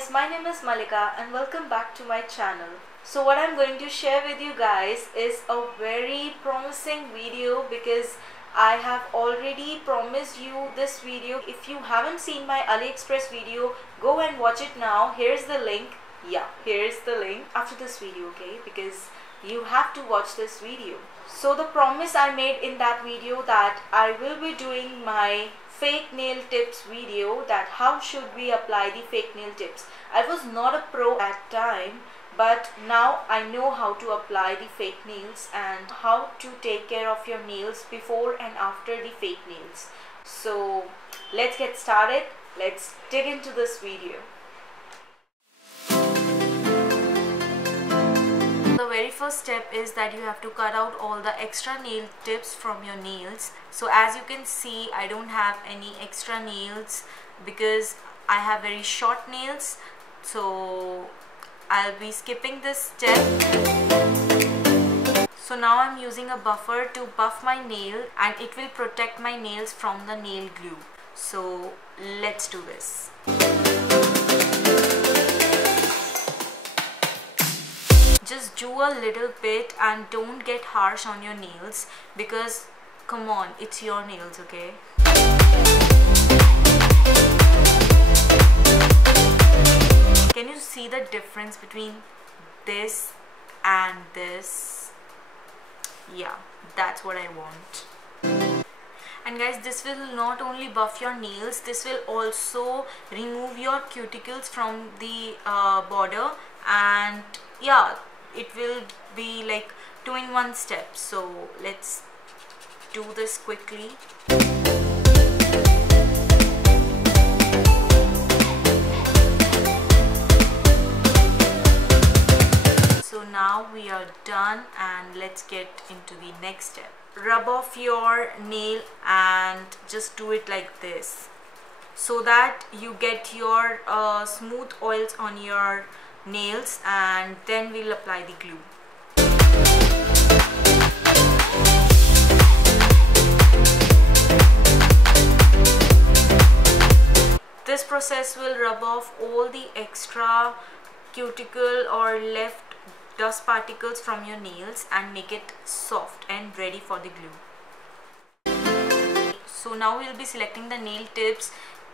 guys, my name is Malika and welcome back to my channel. So what I'm going to share with you guys is a very promising video because I have already promised you this video. If you haven't seen my AliExpress video, go and watch it now. Here's the link. Yeah, here's the link after this video, okay? Because you have to watch this video. So the promise I made in that video that I will be doing my fake nail tips video, that how should we apply the fake nail tips. I was not a pro at time, but now I know how to apply the fake nails and how to take care of your nails before and after the fake nails. So let's get started. Let's dig into this video. The very first step is that you have to cut out all the extra nail tips from your nails. So as you can see, I don't have any extra nails because I have very short nails, so I'll be skipping this step. So now I'm using a buffer to buff my nail and it will protect my nails from the nail glue. So let's do this. Just do a little bit and don't get harsh on your nails because come on, it's your nails, okay? Can you see the difference between this and this? Yeah, that's what I want. And guys, this will not only buff your nails, this will also remove your cuticles from the border, and yeah, it will be like 2-in-1 step. So let's do this quickly. So now we are done and let's get into the next step. Rub off your nail and just do it like this so that you get your smooth oils on your nails, and then we'll apply the glue. This process will rub off all the extra cuticle or left dust particles from your nails and make it soft and ready for the glue. So now we'll be selecting the nail tips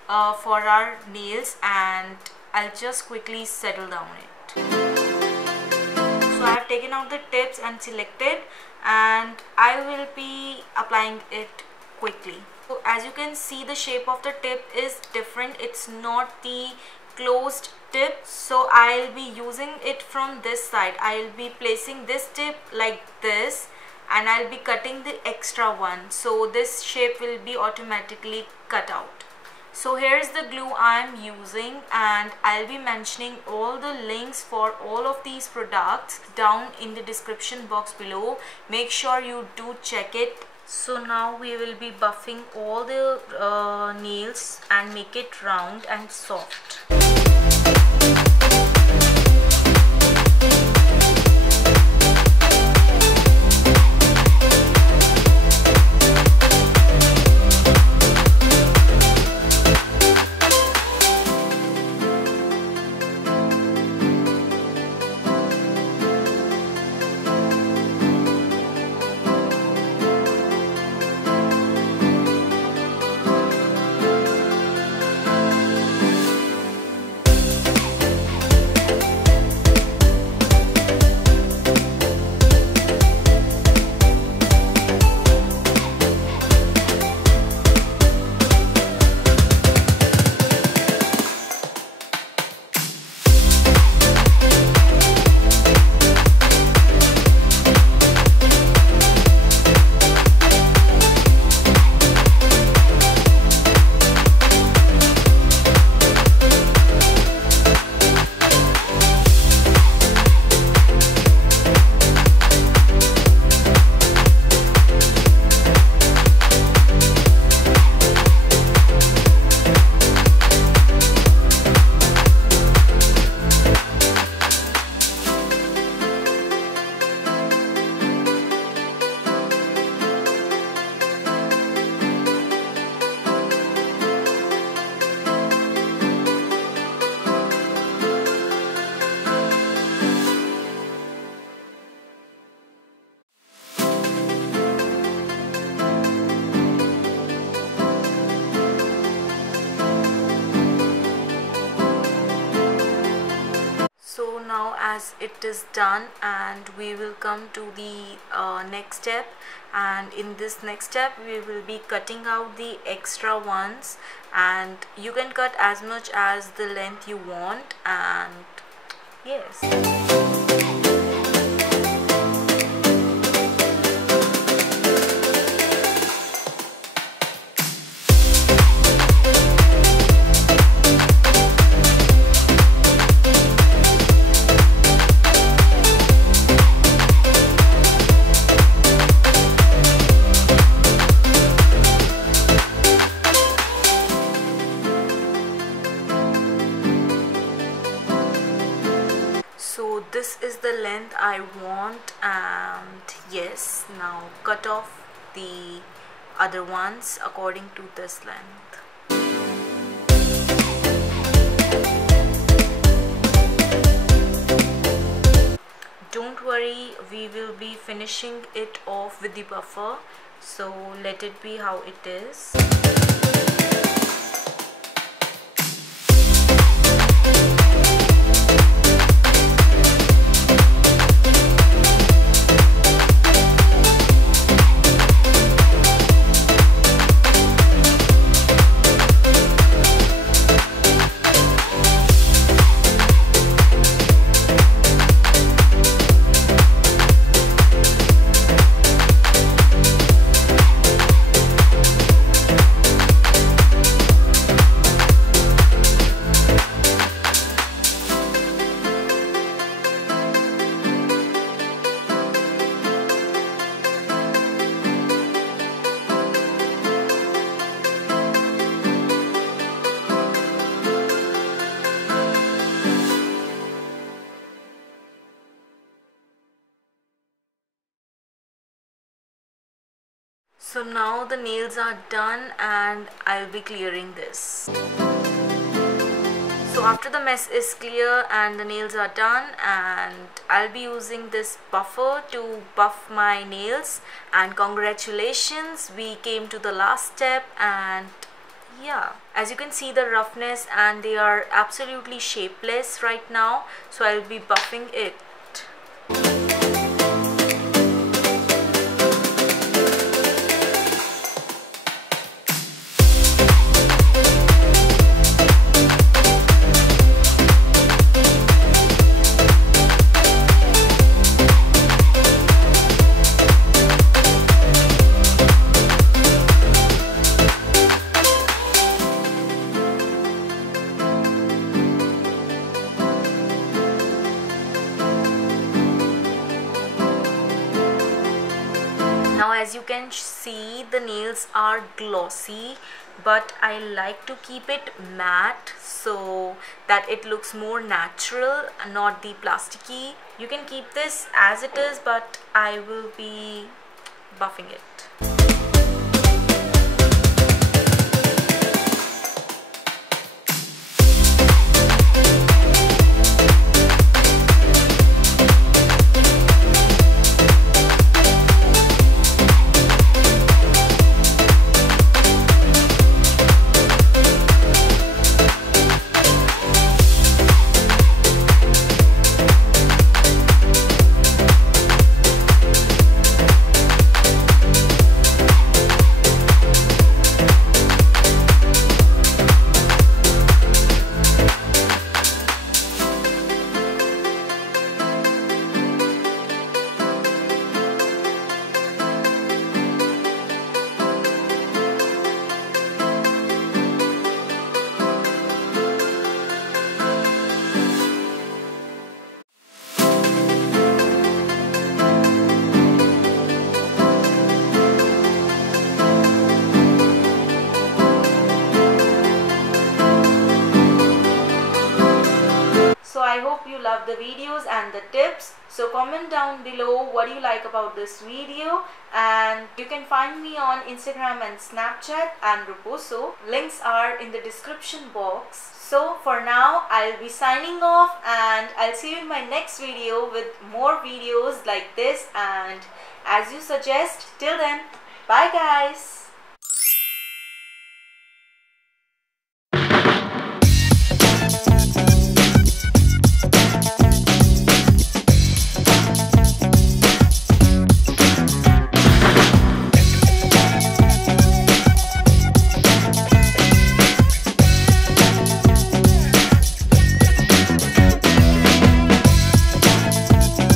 for our nails, and I'll just quickly settle down it. So I have taken out the tips and selected, and I will be applying it quickly. So as you can see, the shape of the tip is different. It's not the closed tip, so I'll be using it from this side. I'll be placing this tip like this and I'll be cutting the extra one, so this shape will be automatically cut out. So here's the glue I'm using, and I'll be mentioning all the links for all of these products down in the description box below. Make sure you do check it. So now we will be buffing all the nails and make it round and soft. as it is done, and we will come to the next step. And in this next step we will be cutting out the extra ones, and you can cut as much as the length you want. And yes, so this is the length I want. And yes, now cut off the other ones according to this length. Don't worry, we will be finishing it off with the buffer, so let it be how it is. So now the nails are done and I'll be clearing this. So after the mess is clear and the nails are done, and I'll be using this buffer to buff my nails. And congratulations, we came to the last step. And yeah, as you can see the roughness, and they are absolutely shapeless right now, so I'll be buffing it. Now as you can see, the nails are glossy, but I like to keep it matte so that it looks more natural and not the plasticky. You can keep this as it is, but I will be buffing it. So I hope you love the videos and the tips. So comment down below what you like about this video, and you can find me on Instagram and Snapchat and Reposo. Links are in the description box. So for now, I'll be signing off, and I'll see you in my next video with more videos like this and as you suggest. Till then, bye guys.